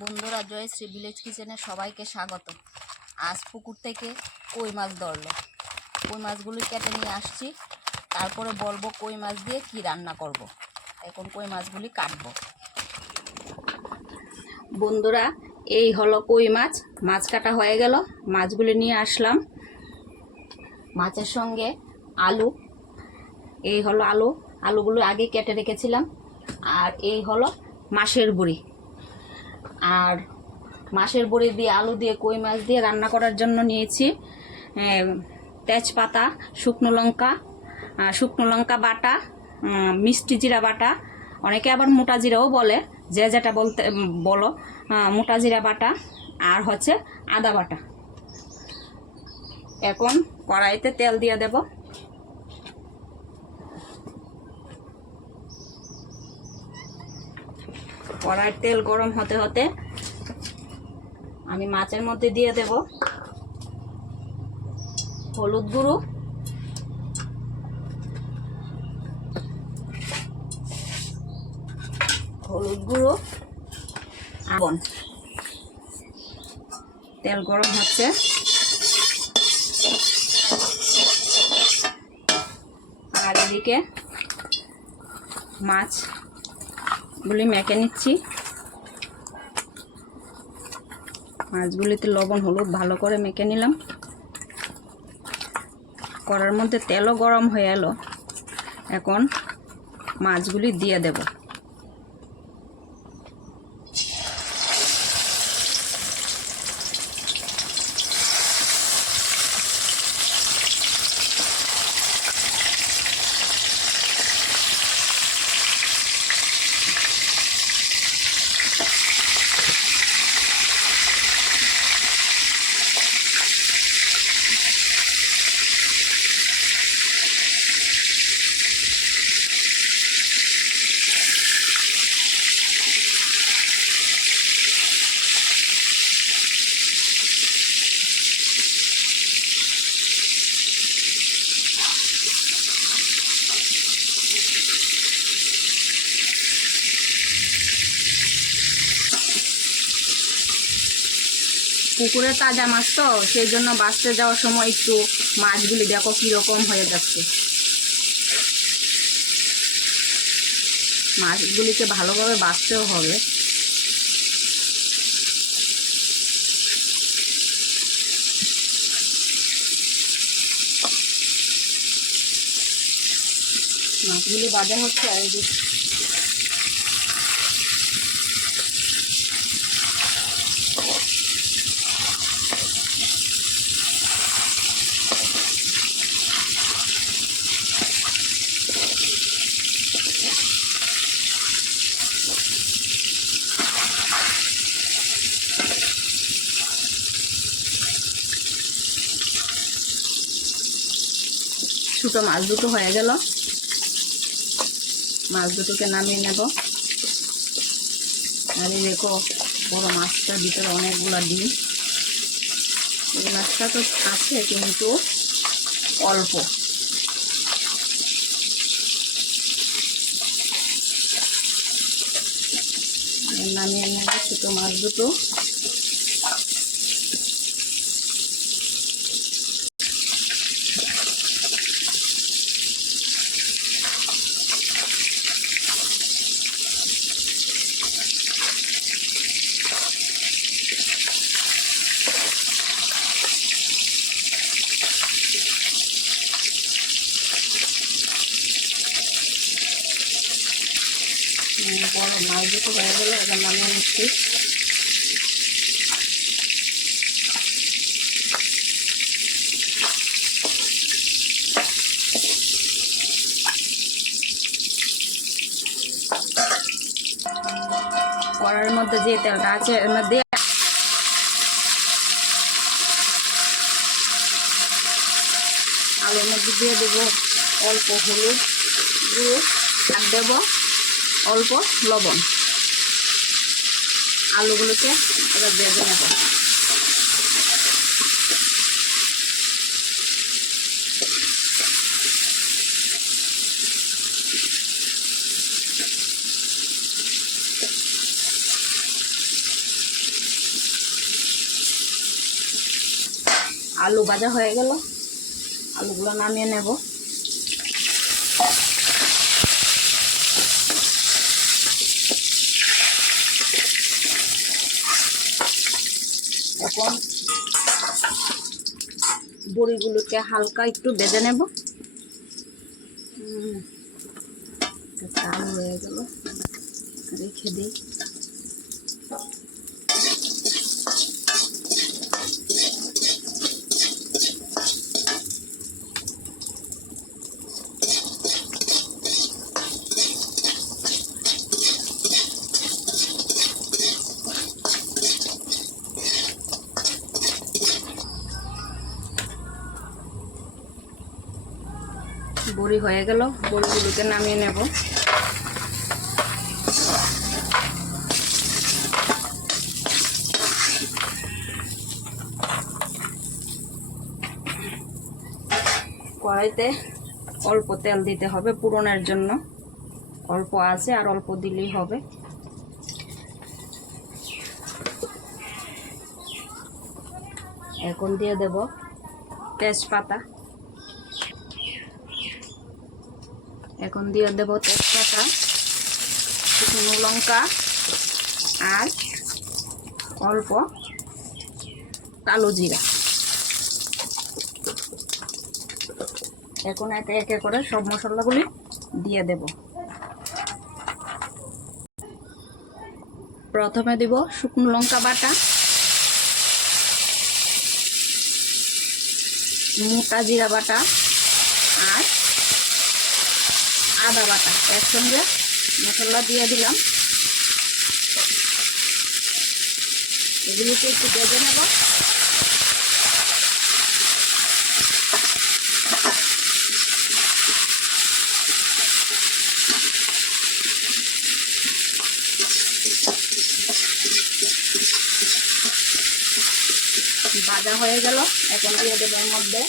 বন্ধুরা, জয়শ্রী ভিলেজ কিচেনে সবাইকে স্বাগত। আজ পুকুর থেকে কই মাছ ধরলো। কই মাছগুলি কেটে নিয়ে আসছি, তারপরে বলবো কই মাছ দিয়ে কি রান্না করব। এখন কই মাছগুলি কাটবো। বন্ধুরা, এই হলো কই মাছ। মাছ কাটা হয়ে গেল, মাছগুলি নিয়ে আসলাম। মাছের সঙ্গে আলু, এই হলো আলু, আলুগুলো আগে কেটে রেখেছিলাম। আর এই হলো মাছের বড়ি। আর মাছের বড়ি দিয়ে আলু দিয়ে কই মাছ দিয়ে রান্না করার জন্য নিয়েছি তেজপাতা, শুকনো লঙ্কা বাটা, মিষ্টি জিরা বাটা, অনেকে আবার মোটা জিরাও বলে, যে যেটা বলতে বলো। মোটা জিরা বাটা আর হচ্ছে আদা বাটা। এখন কড়াইতে তেল দিয়ে দেব। কড়াইয়ের তেল গরম হতে হতে আমি মাছের মধ্যে দিয়ে দেব হলুদ গুঁড়ো, লবণ। তেল গরম হচ্ছে, আর এদিকে মাছগুলি মেখে নিচ্ছি। মাছগুলিতে লবণ হলুদ ভালো করে মেখে নিলাম। কড়ার মধ্যে তেলও গরম হয়ে এলো। এখন মাছগুলি দিয়ে দেব। পুকুরে তাজা মাছ তো, সেই জন্য বাঁচতে যাওয়ার সময় একটু মাছগুলি দেখো কীরকম হয়ে যাচ্ছে। মাছগুলিকে ভালোভাবে বাঁচতেও হবে। মাছগুলি বাজা হচ্ছে আর ছোটো মাছ দুটো হয়ে গেল। মাছ দুটোকে নামিয়ে নেব। আর দেখো বড় মাছটার ভিতরে অনেকগুলো ডিম। এই মাছটা তো আছে কিন্তু অল্প। নামিয়ে নেব ছোটো মাছ দুটো। বড় মাছ দুটো হয়ে গেলে এবার নামিয়ে নিচ্ছি। কড়াইয়ের মধ্যে যে তেলটা আছে এর মধ্যে আলুর মধ্যে দিয়ে দেবো অল্প হলুদ গুঁড়ো, আর দেব অল্প লবণ। আলুগুলোকে এবার ভেজে নেব। আলু ভাজা হয়ে গেল, আলুগুলো নামিয়ে নেব। এখন বড়িগুলোকে হালকা একটু ভেজে নেব। আলু হয়ে গেল, রেখে দিই। বড়ি হয়ে গেল, বড়িগুলোকে নামিয়ে নেব। কড়াইতে অল্প তেল দিতে হবে পুরনের জন্য, অল্প আছে আর অল্প দিলেই হবে। এখন দিয়ে দেব তেজপাতা, এখন দিয়ে দেব তেজপাতা, শুকনো লঙ্কা আর অল্প কালো জিরা। এখন একে একে করে সব মশলাগুলি দিয়ে দেব। প্রথমে দিব শুকনো লঙ্কা বাটা, মোটা জিরা বাটা আর আদা বাটা একসঙ্গে মশলা দিয়ে দিলাম। এগুলিকে একটু ভেজে নেব। ভাজা হয়ে গেল, এখন দিয়ে দেবো এর মধ্যে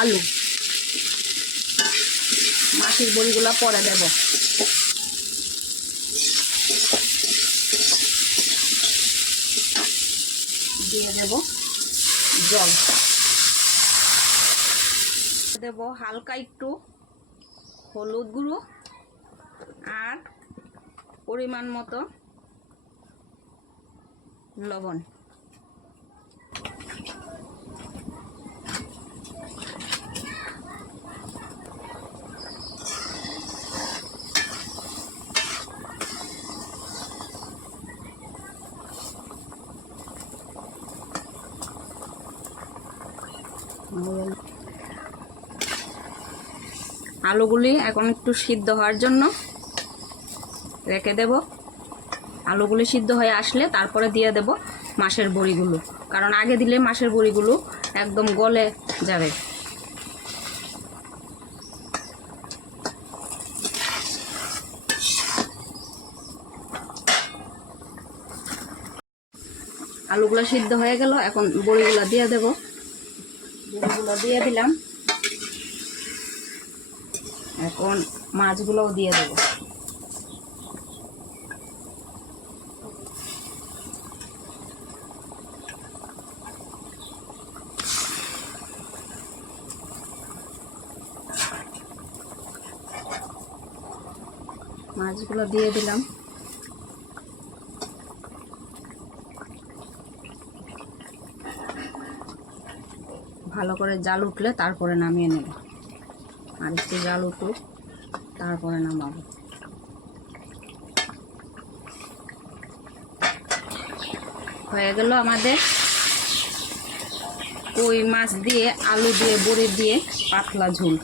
আলু। মাছের বড়িগুলো পরে দেব। দিয়ে দেব জল, দেব হালকা একটু হলুদ গুঁড়ো আর পরিমাণ মতো লবণ। আলুগুলি এখন একটু সিদ্ধ হওয়ার জন্য রেখে দেব। আলুগুলি সিদ্ধ হয়ে আসলে তারপরে দিয়ে দেব মাছের বড়িগুলো, কারণ আগে দিলে মাছের বড়িগুলো একদম গলে যাবে। আলুগুলো সিদ্ধ হয়ে গেল, এখন বড়িগুলো দিয়ে দেব। বড়িগুলো দিয়ে দিলাম, এখন মাছগুলোও দিয়ে দেব। মাছগুলো দিয়ে দিলাম। ভালো করে জাল উঠলে তারপরে নামিয়ে নেব। আর একটু জাল উঠুক, তারপরে নামাবো। হয়ে গেল আমাদের কই মাছ দিয়ে আলু দিয়ে বড়ি দিয়ে পাতলা ঝোল।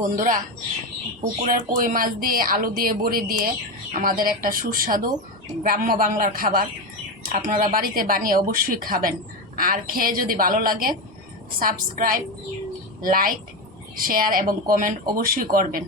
বন্ধুরা, পুকুরের কই মাছ দিয়ে আলু দিয়ে বড়ি দিয়ে আমাদের একটা সুস্বাদু গ্রাম্য বাংলার খাবার। আপনারা বাড়িতে বানিয়ে অবশ্যই খাবেন। আর খেয়ে যদি ভালো লাগে সাবস্ক্রাইব, লাইক, শেয়ার এবং কমেন্ট অবশ্যই করবেন।